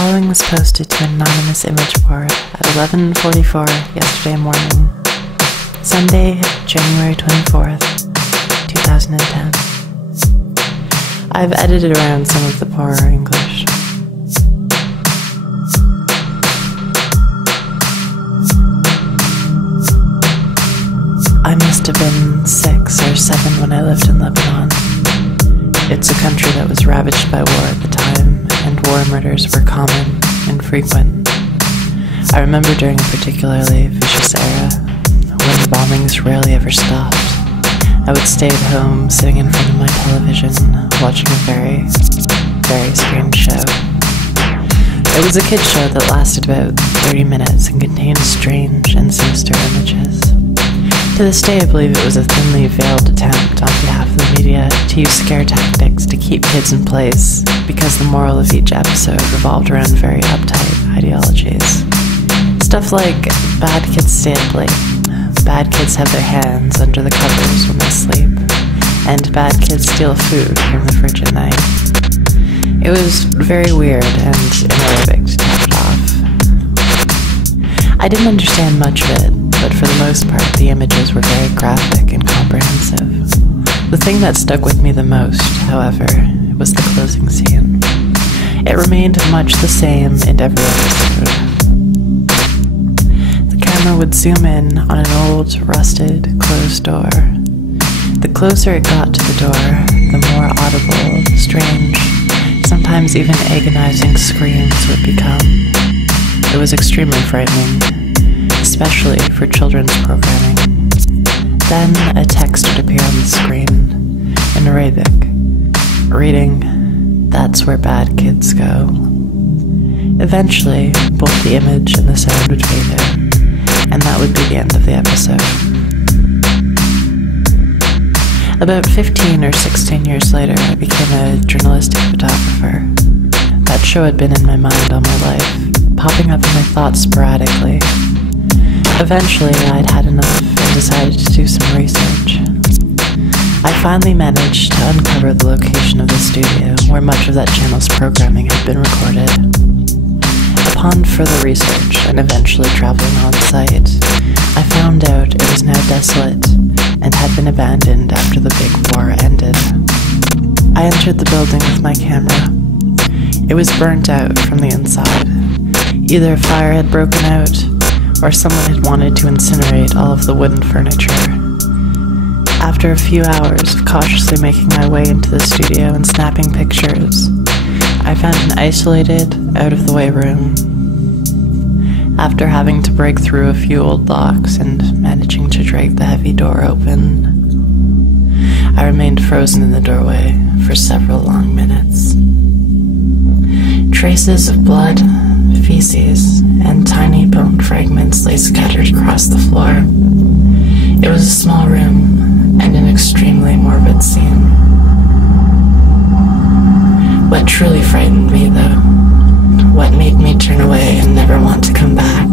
following was posted to an anonymous image board at 11:44 yesterday morning, Sunday, January 24th, 2010. I've edited around some of the poorer English. I must have been 6 or 7 when I lived in Lebanon. It's a country that was ravaged by war at the time, and war murders were common and frequent. I remember during a particularly vicious era, when the bombings rarely ever stopped, I would stay at home sitting in front of my television, watching a very, very strange show. It was a kid's show that lasted about 30 minutes and contained strange and sinister images. To this day, I believe it was a thinly veiled attempt on behalf of the media to use scare tactics to keep kids in place, because the moral of each episode revolved around very uptight ideologies. Stuff like, bad kids stay up late, bad kids have their hands under the covers when they sleep, and bad kids steal food from the fridge at night. It was very weird and anaerobic to top it off. I didn't understand much of it, but for the most part, the images were very graphic and comprehensive. The thing that stuck with me the most, however, was the closing scene. It remained much the same in every episode. The camera would zoom in on an old, rusted, closed door. The closer it got to the door, the more audible, strange, sometimes even agonizing screams would become. It was extremely frightening, especially for children's programming. Then a text would appear on the screen, in Arabic, reading, "That's where bad kids go." Eventually, both the image and the sound would fade out, and that would be the end of the episode. About 15 or 16 years later, I became a journalistic photographer. That show had been in my mind all my life, popping up in my thoughts sporadically. Eventually, I'd had enough and decided to do some research. I finally managed to uncover the location of the studio where much of that channel's programming had been recorded. Upon further research and eventually traveling on site, I found out it was now desolate and had been abandoned after the big war ended. I entered the building with my camera. It was burnt out from the inside. Either a fire had broken out, or someone had wanted to incinerate all of the wooden furniture. After a few hours of cautiously making my way into the studio and snapping pictures, I found an isolated, out-of-the-way room. After having to break through a few old locks and managing to drag the heavy door open, I remained frozen in the doorway for several long minutes. Traces of blood, feces, and tiny bone fragments lay scattered across the floor. It was a small room and an extremely morbid scene. What truly frightened me, though, what made me turn away and never want to come back,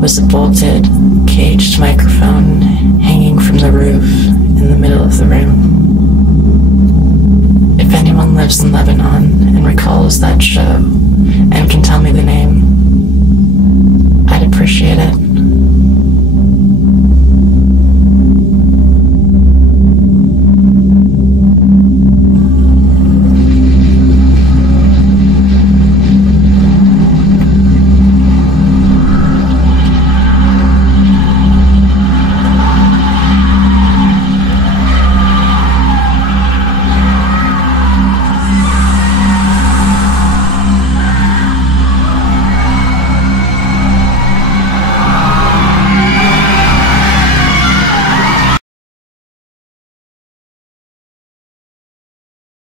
was a bolted, caged microphone hanging from the roof in the middle of the room. If anyone lives in Lebanon and recalls that show and can tell me the name, I'd appreciate it.